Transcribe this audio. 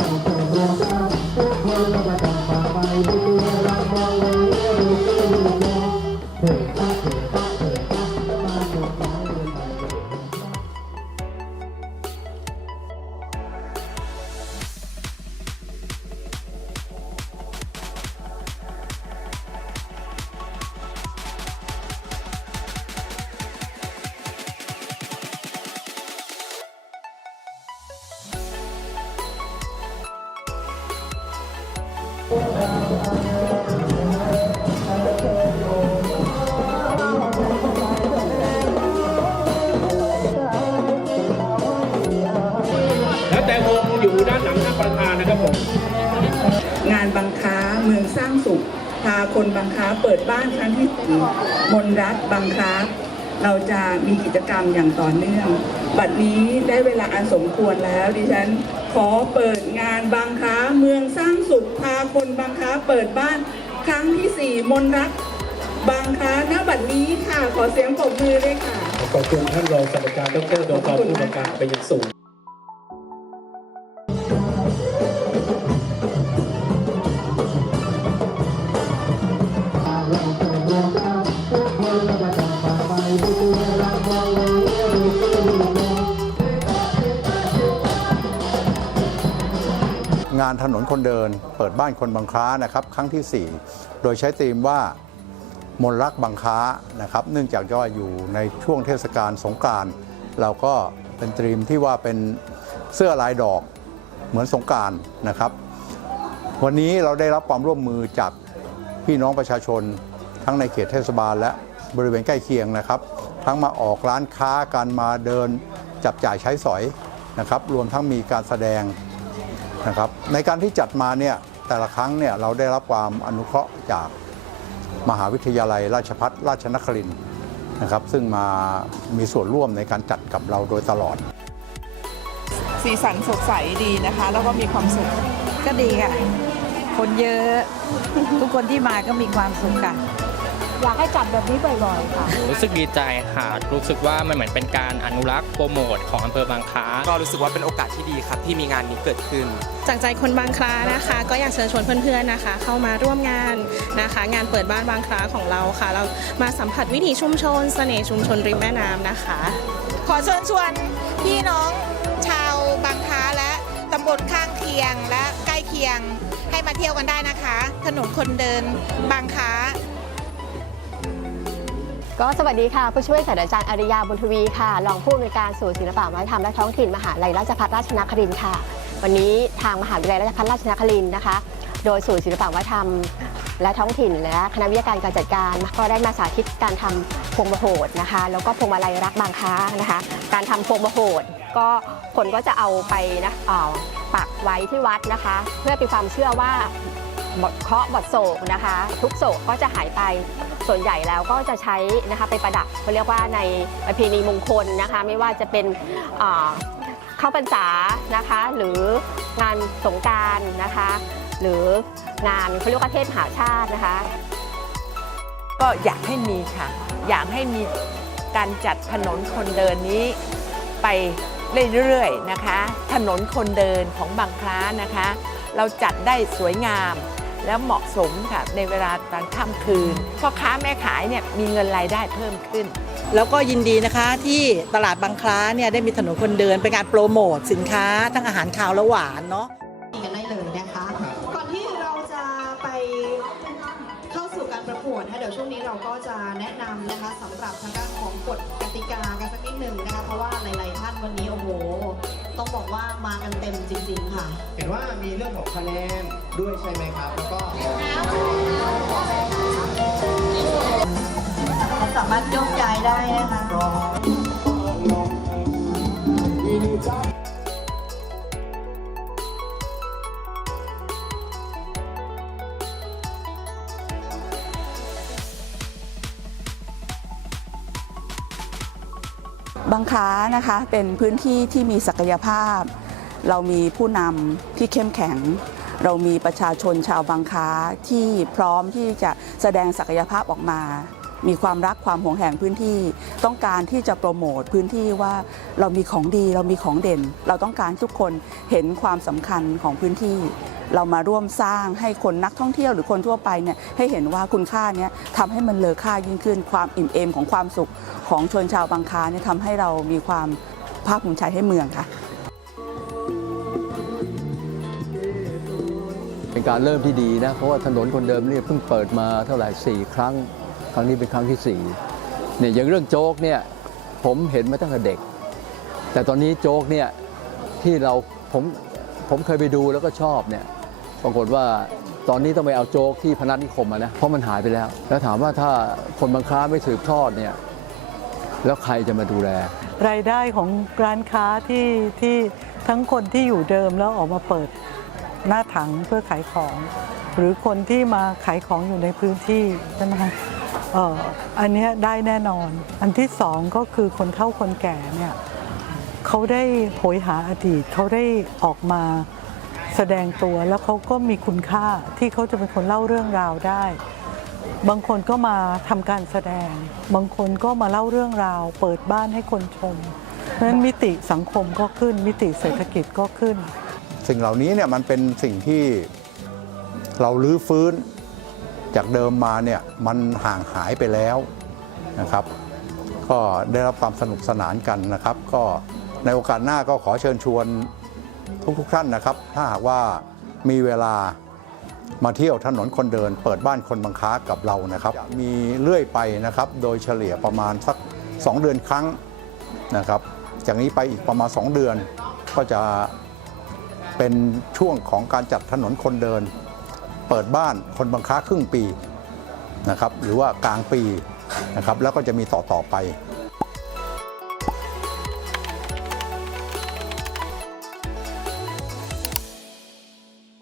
แล้ พาคนบางค้าเปิดบ้านครั้งที่สี่มนรัฐบางค้า เราจะมีกิจกรรมอย่างต่อเนื่อง บัดนี้ได้เวลาอันสมควรแล้วดิฉันขอเปิดงานบางค้าเมืองสร้างสุขพาคนบางค้าเปิดบ้านครั้งที่สี่มนรัฐบางค้าณบัดนี้ค่ะขอเสียงปรบมือด้วยค่ะ ขอบคุณท่านรองศาสตราจารย์ดรดงกรผู้ประการไปย่างสูงานถนนคนเดิน เปิดบ้านคนบางคล้านะครับ ครั้งที่ 4 โดยใช้ธีมว่ามนรักบางค้านะครับ เนื่องจากว่าอยู่ในช่วงเทศกาลสงกรานต์เราก็เป็นธีมที่ว่าเป็นเสื้อลายดอกเหมือนสงการนะครับ วันนี้เราได้รับความร่วมมือจากพี่น้องประชาชน ทั้งในเขตเทศบาลและบริเวณใกล้เคียงนะครับ ทั้งมาออกร้านค้าการมาเดินจับจ่ายใช้สอยนะครับ รวมทั้งมีการแสดง นะครับในการที่จัดมาเนี่ยแต่ละครั้งเนี่ยเราได้รับความอนุเคราะห์จากมหาวิทยาลัยราชพัฒราชนครินทร์นะครับซึ่งมามีส่วนร่วมในการจัดกับเราโดยตลอด สีสันสดใสดีนะคะ แล้วก็มีความสุข ก็ดีค่ะ คนเยอะ ทุกคนที่มาก็มีความสุขค่ะ อยากให้จัดแบบนี้บ่อยๆค่ะ รู้สึกดีใจค่ะ รู้สึกว่ามันเหมือนเป็นการอนุรักษ์โปรโมทของอำเภอบางคล้า ก็รู้สึกว่าเป็นโอกาสที่ดีครับที่มีงานนี้เกิดขึ้น จากใจคนบางคล้านะคะ ก็อยากเชิญชวนเพื่อนๆนะคะ เข้ามาร่วมงานนะคะ งานเปิดบ้านบางคล้าของเราค่ะ เรามาสัมผัสวิถีชุมชนเสน่ห์ชุมชนริมแม่น้ำนะคะ ขอเชิญชวนพี่น้องชาวบางค้าและตำบลข้างเคียงและใกล้เคียงให้มาเที่ยวกันได้นะคะ ถนนคนเดินบางค้า ก็สวัสดีค่ะ ผู้ช่วยศาสตราจารย์อริยาบุญทวีค่ะรองผู้อำนวยการศูนย์ศิลปะวัฒนธรรมและท้องถิ่นมหาลัยราชภัฏราชนครินทร์ค่ะ วันนี้ทางมหาวิทยาลัยราชภัฏราชนครินทร์นะคะ โดยศูนย์ศิลปะวัฒนธรรมและท้องถิ่น และคณะวิทยาการการจัดการ ก็ได้มาสาธิตการทำพวงมโหดนะคะ แล้วก็พวงมาลัยรักบางค้านะคะ การทำพวงมโหดก็คนก็จะเอาไปนะอ่อปักไว้ที่วัดนะคะ เพื่อเป็นความเชื่อว่า บทเคราะห์บทโศกนะคะ ทุกโศกก็จะหายไปส่วนใหญ่แล้วก็จะใช้นะคะไปประดับเขาเรียกว่าในประเพณีมงคลนะคะ ไม่ว่าจะเป็นอ่าเข้าพรรษานะคะ หรืองานสงการนะคะ หรืองานเขาเรียกว่าเทศมหาชาตินะคะ ก็อยากให้มีค่ะ อยากให้มีการจัดถนนคนเดินนี้ไปเรื่อยๆนะคะ ถนนคนเดินของบางคล้านะคะ เราจัดได้สวยงาม แล้วเหมาะสมค่ะในเวลาตอนค่ำคืนพ่อค้าแม่ขายเนี่ยมีเงินรายได้เพิ่มขึ้น แล้วก็ยินดีนะคะที่ตลาดบางคล้าเนี่ยได้มีถนนคนเดินเป็นการโปรโมทสินค้าทั้งอาหารคาวและหวานเนาะกันได้เลยนะคะ ก่อนที่เราจะไปเข้าสู่การประกวดนะคะเดี๋ยวช่วงนี้เราก็จะแนะนำนะคะสำหรับทางด้านของกฎกติกากันสักนิดหนึ่งนะคะเพราะว่าหลาย ๆ ท่านวันนี้โอ้โหต้อง บอกว่ามากันเต็มจริงๆค่ะ เห็นว่ามีเรื่องของคะแนนด้วยใช่ไหมครับ แล้วก็สามารถยกย้ายได้นะคะ บางค้านะคะเป็นพื้นที่ที่มีศักยภาพ เรามีผู้นำที่เข้มแข็ง เรามีประชาชนชาวบางค้าที่พร้อมที่จะแสดงศักยภาพออกมา มีความรักความหวงแหนพื้นที่ ต้องการที่จะโปรโมทพื้นที่ว่าเรามีของดีเรามีของเด่น เราต้องการทุกคนเห็นความสำคัญของพื้นที่ เรามาร่วมสร้างให้คนนักท่องเที่ยวหรือคนทั่วไปเนี่ยให้เห็นว่าคุณค่านี้ทำให้มันเลอค่ายิ่งขึ้น ความอิ่มเอมของความสุขของชนชาวบางคาเนี่ยทำให้เรามีความภาคภูมิใจให้เมืองค่ะเป็นการเริ่มที่ดีนะ เพราะว่าถนนคนเดิมเนี่ยเพิ่งเปิดมาเท่าไหร่ 4 ครั้ง ครั้งนี้เป็นครั้งที่4เนี่ยอย่างเรื่องโจ๊กเนี่ยผมเห็นมาตั้งแต่เด็ก แต่ตอนนี้โจ๊กเนี่ยที่เราผมผมเคยไปดูแล้วก็ชอบเนี่ยปรากฏว่าตอนนี้ต้องไปเอาโจ๊กที่พนัสนิคมมานะเพราะมันหายไปแล้ว แล้วถามว่าถ้าคนบางค้าไม่สืบทอดเนี่ยแล้วใครจะมาดูแล รายได้ของร้านค้าที่ที่ทั้งคนที่อยู่เดิมแล้วออกมาเปิดหน้าถังเพื่อขายของ หรือคนที่มาขายของอยู่ในพื้นที่ใช่ไหมคะ อันนี้ได้แน่นอน อันที่สองก็คือคนเฒ่าคนแก่เนี่ยเขาได้โหยหาอดีตเขาได้ออกมาแสดงตัวแล้วเขาก็มีคุณค่าที่เขาจะเป็นคนเล่าเรื่องราวได้ บางคนก็มาทำการแสดง บางคนก็มาเล่าเรื่องราว เปิดบ้านให้คนชมเพราะฉะนั้นมิติสังคมก็ขึ้น มิติเศรษฐกิจก็ขึ้น สิ่งเหล่านี้เนี่ยมันเป็นสิ่งที่เราลื้อฟื้น จากเดิมมาเนี่ยมันห่างหายไปแล้วนะครับ ก็ได้รับความสนุกสนานกันนะครับ ก็ในโอกาสหน้าก็ขอเชิญชวนทุกๆท่านนะครับ ถ้าหากว่ามีเวลามาเที่ยวถนนคนเดิน เปิดบ้านคนบางค้ากับเรานะครับ มีเรื่อยไปนะครับ โดยเฉลี่ยประมาณสัก 2 เดือนครั้งนะครับ จากนี้ไปอีกประมาณ 2 เดือนก็จะเป็นช่วงของการจัดถนนคนเดิน เปิดบ้านคนบางค้าครึ่งปีนะครับหรือว่ากลางปีนะครับแล้วก็จะมีต่อต่อไป